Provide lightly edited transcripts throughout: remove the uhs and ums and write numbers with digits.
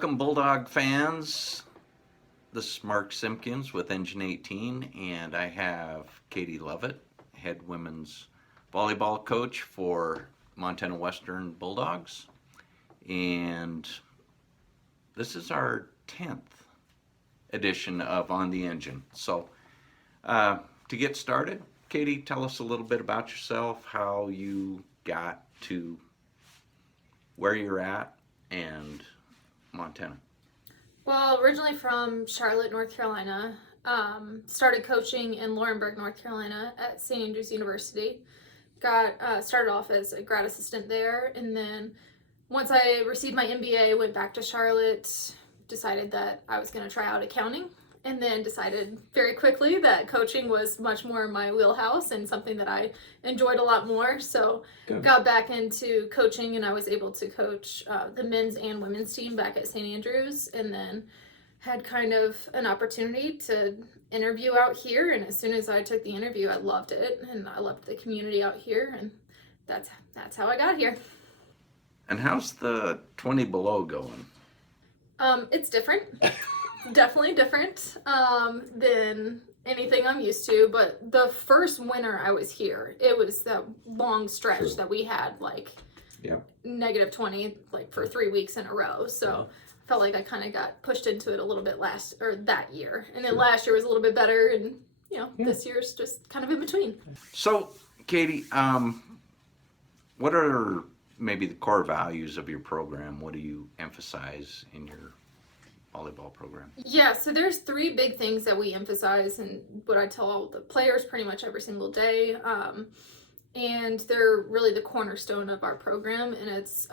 Welcome, Bulldog fans. This is Mark Simpkins with Engine 18, and I have Katie Lovett, head women's volleyball coach for Montana Western Bulldogs. And this is our 10th edition of On the Engine. So, to get started, Katie, tell us a little bit about yourself, how you got to where you're at, and Montana. Well, originally from Charlotte, North Carolina. Started coaching in Laurinburg, North Carolina at St. Andrews University. Started off as a grad assistant there, and then once I received my MBA, went back to Charlotte, decided that I was going to try out accounting, and then decided very quickly that coaching was much more my wheelhouse and something that I enjoyed a lot more. So got back into coaching, and I was able to coach the men's and women's team back at St. Andrews, and then had kind of an opportunity to interview out here. And as soon as I took the interview, I loved it, and I loved the community out here, and that's how I got here. And how's the 20 below going? It's different. Definitely different than anything I'm used to, but the first winter I was here, it was that long stretch that we had negative 20 like for 3 weeks in a row. So I felt like I kind of got pushed into it a little bit that year, and then last year was a little bit better, and this year's just kind of in between. So, Katie, what are maybe the core values of your program? What do you emphasize in your volleyball program? Yeah, so there's 3 big things that we emphasize, and what I tell all the players pretty much every single day, and they're really the cornerstone of our program, and it's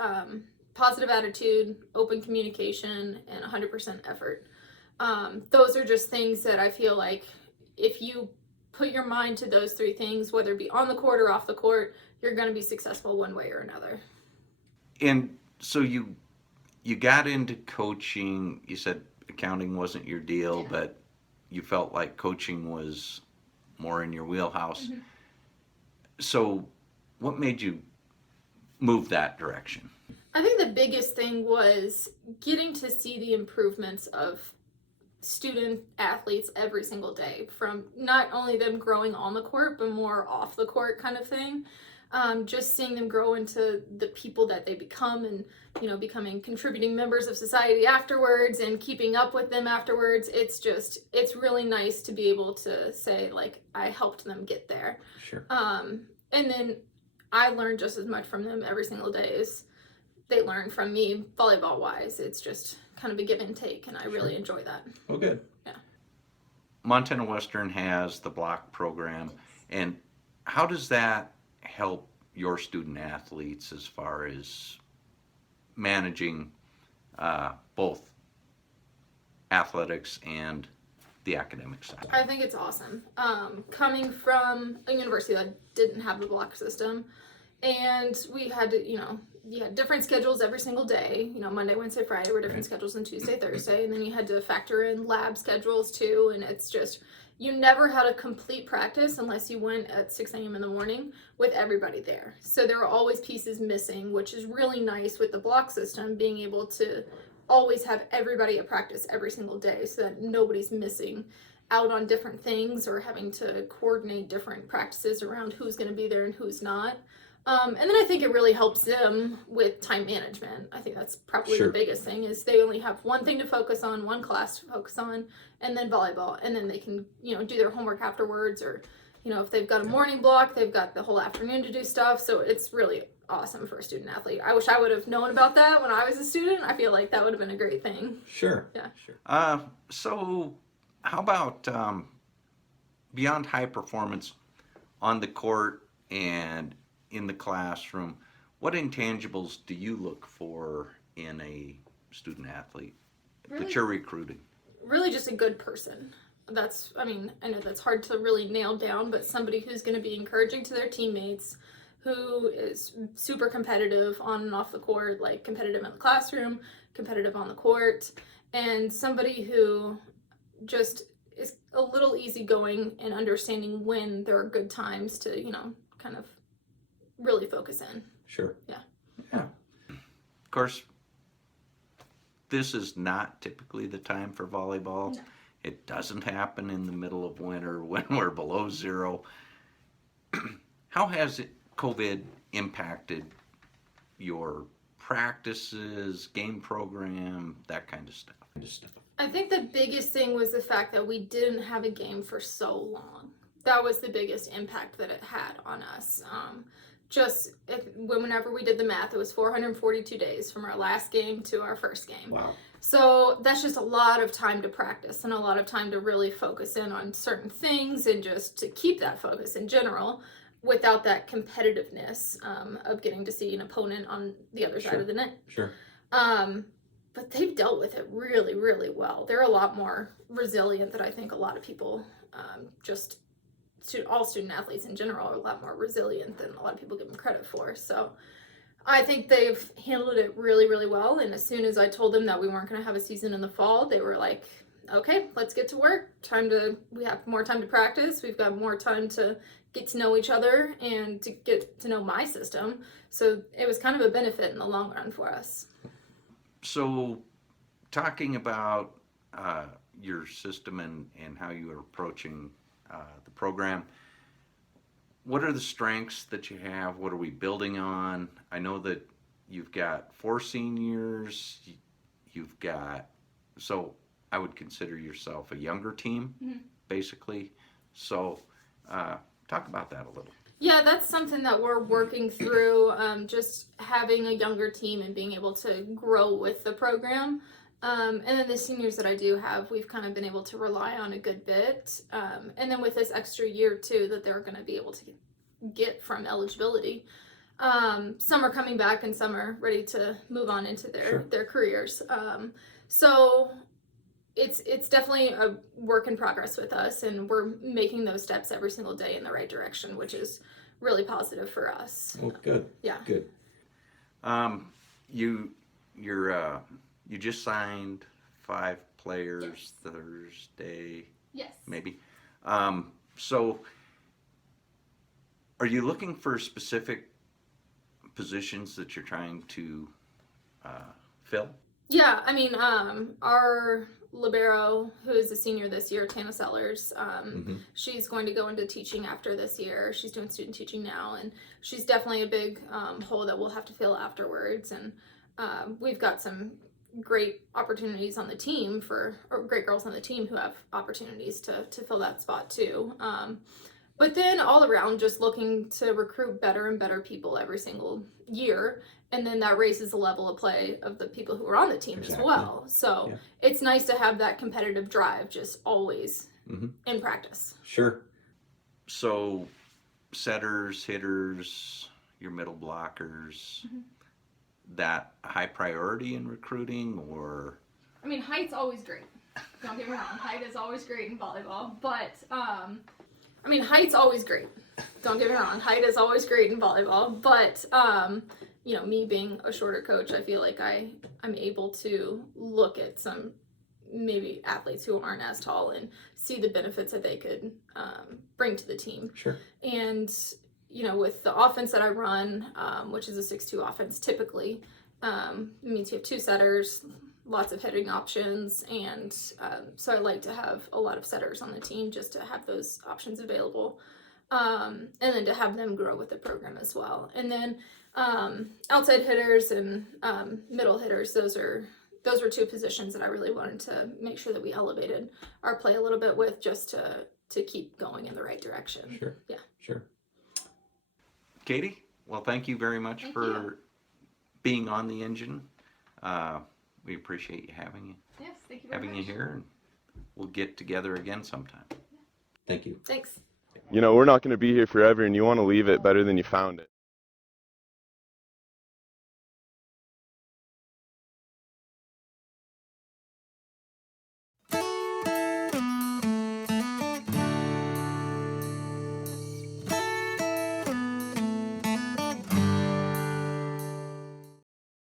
positive attitude, open communication, and 100% effort. Those are just things that I feel like if you put your mind to those 3 things, whether it be on the court or off the court, you're going to be successful one way or another. And so you got into coaching. You said accounting wasn't your deal, but you felt like coaching was more in your wheelhouse. Mm-hmm. So what made you move that direction? I think the biggest thing was getting to see the improvements of student athletes every single day, from not only them growing on the court, but more off the court kind of thing. Just seeing them grow into the people that they become, and becoming contributing members of society afterwards, and keeping up with them afterwards. It's really nice to be able to say, like, I helped them get there. Sure. And then I learn just as much from them every single day as they learn from me volleyball wise. It's just kind of a give and take, and I really enjoy that. Oh, good. Yeah. Montana Western has the block program, and how does that help your student athletes as far as managing both athletics and the academic side? I think it's awesome. Coming from a university that didn't have the block system, and we had to, you had different schedules every single day. Monday, Wednesday, Friday were different schedules than Tuesday, Thursday, and then you had to factor in lab schedules too, and it's just, you never had a complete practice unless you went at 6 a.m. in the morning with everybody there. So there were always pieces missing, which is really nice with the block system, being able to always have everybody at practice every single day so that nobody's missing out on different things or having to coordinate different practices around who's going to be there and who's not. And then I think it really helps them with time management. I think that's probably the biggest thing, is they only have one thing to focus on, one class to focus on, and then volleyball. And then they can, do their homework afterwards, or, if they've got a morning block, they've got the whole afternoon to do stuff. So it's really awesome for a student athlete. I wish I would have known about that when I was a student. I feel like that would have been a great thing. Sure. Yeah. Sure. So how about beyond high performance on the court and in the classroom, what intangibles do you look for in a student athlete that you're recruiting? Really just a good person. I know that's hard to really nail down, but somebody who's going to be encouraging to their teammates, who is super competitive on and off the court, like competitive in the classroom, competitive on the court, and somebody who just is a little easygoing and understanding when there are good times to, kind of really focus in. Sure. Yeah. Yeah. Of course, this is not typically the time for volleyball. No. It doesn't happen in the middle of winter when we're below zero. How has COVID impacted your practices, game program, that kind of stuff? I think the biggest thing was the fact that we didn't have a game for so long. That was the biggest impact that it had on us. Whenever we did the math, it was 442 days from our last game to our first game. Wow. So that's just a lot of time to practice and a lot of time to really focus in on certain things and just to keep that focus in general without that competitiveness of getting to see an opponent on the other side of the net. Sure. But they've dealt with it really, really well. They're a lot more resilient than I think a lot of people, all student athletes in general, are a lot more resilient than a lot of people give them credit for. So I think they've handled it really, really well. And as soon as I told them that we weren't going to have a season in the fall, they were like, okay, let's get to work. We have more time to practice. We've got more time to get to know each other and to get to know my system. So it was kind of a benefit in the long run for us. So, talking about your system and how you are approaching the program, what are the strengths that you have? What are we building on? I know that you've got 4 seniors. So I would consider yourself a younger team, basically. So, talk about that a little. Yeah, that's something that we're working through, just having a younger team and being able to grow with the program. And then the seniors that I do have, we've kind of been able to rely on a good bit. And then with this extra year, too, that they're going to be able to get from eligibility. Some are coming back and some are ready to move on into their careers. So it's definitely a work in progress with us, and we're making those steps every single day in the right direction, which is really positive for us. Oh, good. Yeah. Good. You just signed 5 players Thursday. Yes. Maybe. So are you looking for specific positions that you're trying to fill? Yeah, I mean, our libero, who is a senior this year, Tana Sellers, she's going to go into teaching after this year. She's doing student teaching now, and she's definitely a big hole that we'll have to fill afterwards. And we've got some great opportunities on the team or great girls on the team who have opportunities to fill that spot too. But then all around, just looking to recruit better and better people every single year. And then that raises the level of play of the people who are on the team as well. So it's nice to have that competitive drive just always in practice. Sure. So setters, hitters, your middle blockers, that high priority in recruiting, or? I mean, height's always great. Don't get me wrong. Height is always great in volleyball. But, height's always great. Don't get me wrong. Height is always great in volleyball. But, me being a shorter coach, I feel like I'm able to look at some maybe athletes who aren't as tall and see the benefits that they could bring to the team. Sure. And, with the offense that I run, which is a 6-2 offense typically, it means you have 2 setters, lots of hitting options, and so I like to have a lot of setters on the team just to have those options available, and then to have them grow with the program as well. And then outside hitters and middle hitters, those were 2 positions that I really wanted to make sure that we elevated our play a little bit with, just to keep going in the right direction. Sure. Yeah. Sure. Katie, well, thank you very much for being on the engine. We appreciate having you. Yes, thank you very much. Having you here, and we'll get together again sometime. Thank you. Thanks. We're not going to be here forever, and you want to leave it better than you found it.